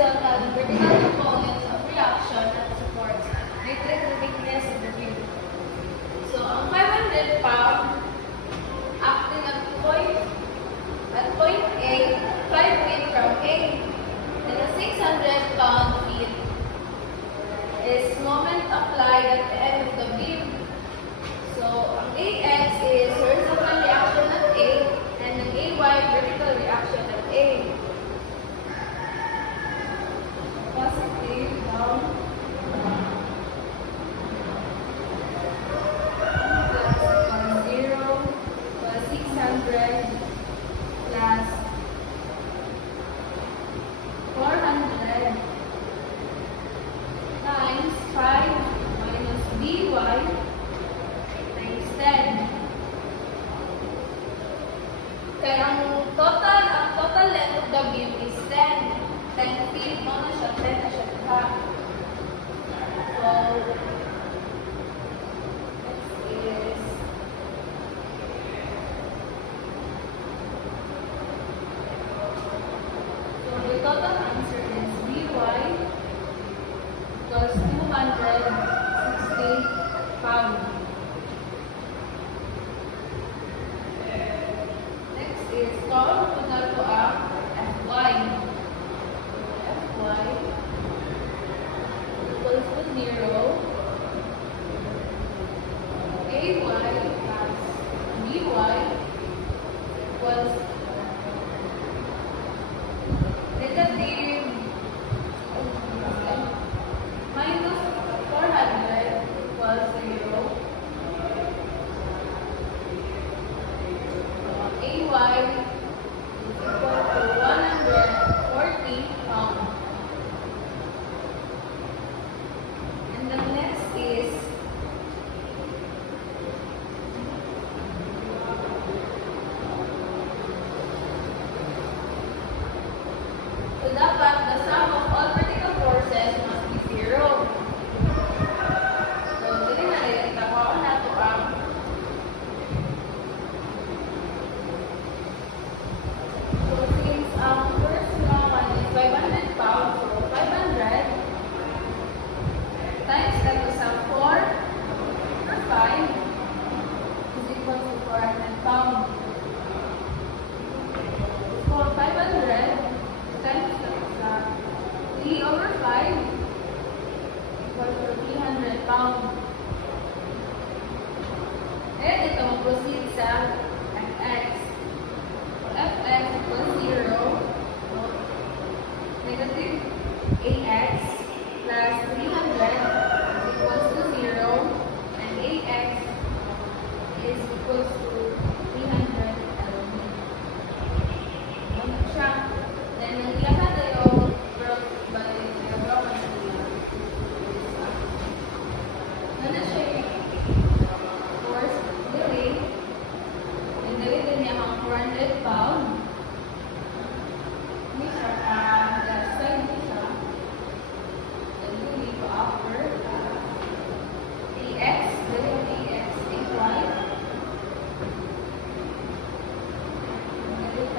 horizontal and vertical components of reaction at supports the thickness of the beam. So, ang 500 pound acting at point A, 5 feet from A, and a 600 pound feet is moment applied at the end of the beam. So, ang AX is horizontal reaction at A, and ang AY vertical reaction at A. Positive down. Plus 0 plus 600 plus 400 times 5 minus BY times 10. Kaya ang total length of the beam is 10. 10 feet mo na siya, 10 na siya pa. So, next is the total answer is BY plus 260 pounds. Next is solve ko na ito ang FY. FY equals to 0. AY plus BY equals negative minus 400 equals 0. AY is equal to 140 pounds. And the next is so dapat the sum of all vertical forces must be 0. So, dili na rin itawa na ito ang so since ang first one is 500 pounds, so 500 times that to sum 4 or 5 is equal to 400 pounds. So 500 times the 3 over 5 equal to 300 pounds. And ito proceed sa Fx. So Fx equals 0. So negative Ax plus 300 equals to 0. And Ax is equals to 300 lb. Ano siya? Then, naglahat tayo brought by the Roman na siya force delay. And delay din niya ang 400 pound. Hindi siya left side siya. Then, delay ko after Ax, delay Ax,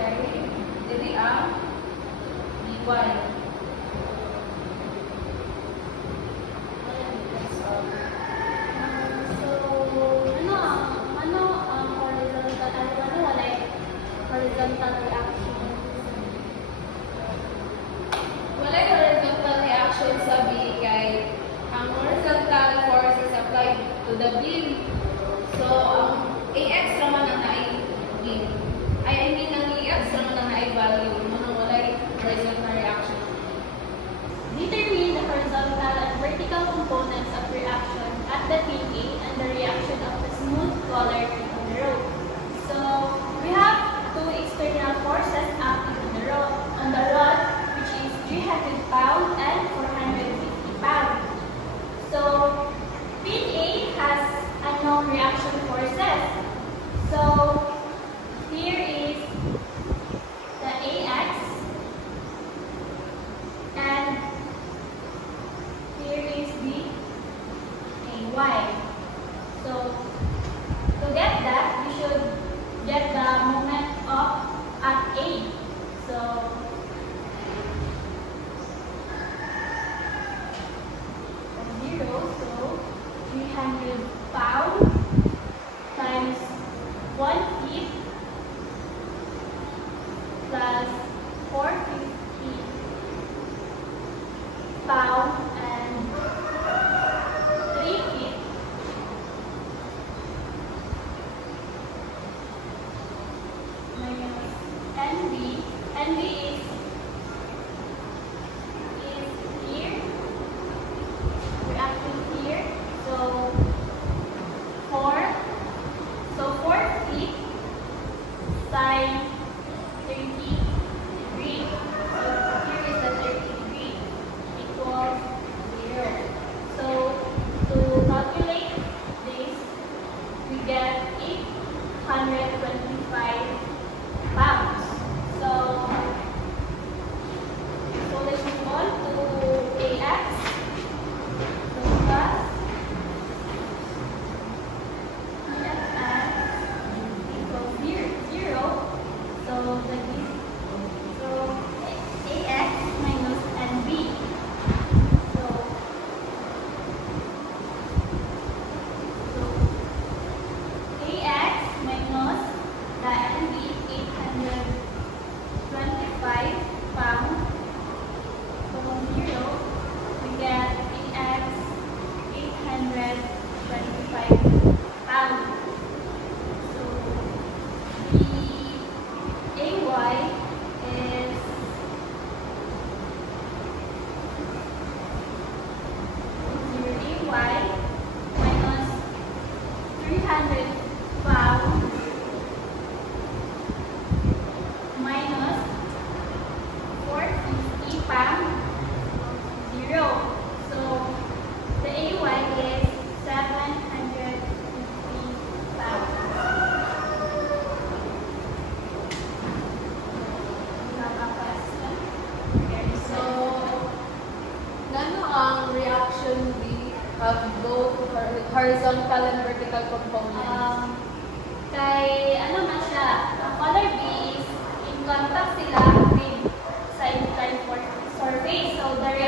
Ay. Delay ang BY. Horizontal reaction. Walay horizontal reaction sa B kay ang horizontal force is applied to the beam. So, ang AX naman ang beam. I mean, ang AX naman ang value. Manang walay horizontal reaction. Determine the horizontal and vertical components of reaction at the pin A and the reaction of the smooth roller on the road. So, we have two external forces acting on the rod, which is 300 pounds and 450 pounds. So, pin A has unknown reaction forces. So, here is the AX and here is the AY. So, to get that, we should get the moment. 8. So horizontal and vertical components? Kay ano man siya, ang color B is in contact sila with sa inclined surface. So the